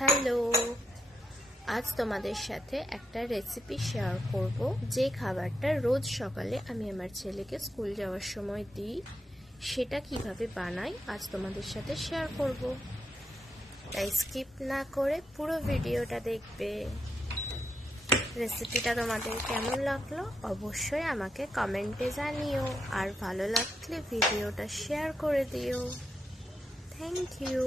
Hello, আজ তোমাদের সাথে একটা রেসিপি শেয়ার করব, যে খাবারটা রোজ সকালে আমি আমার ছেলেকে স্কুল যাওয়ার সময় দিই। সেটা কিভাবে বানাই আজ তোমাদের সাথে শেয়ার করব, তাই স্কিপ না করে পুরো ভিডিওটা দেখবে। রেসিপিটা তোমাদের কেমন লাগলো অবশ্যই আমাকে কমেন্টে জানিও, আর ভালো লাগলে ভিডিওটা শেয়ার করে দিও। Thank you.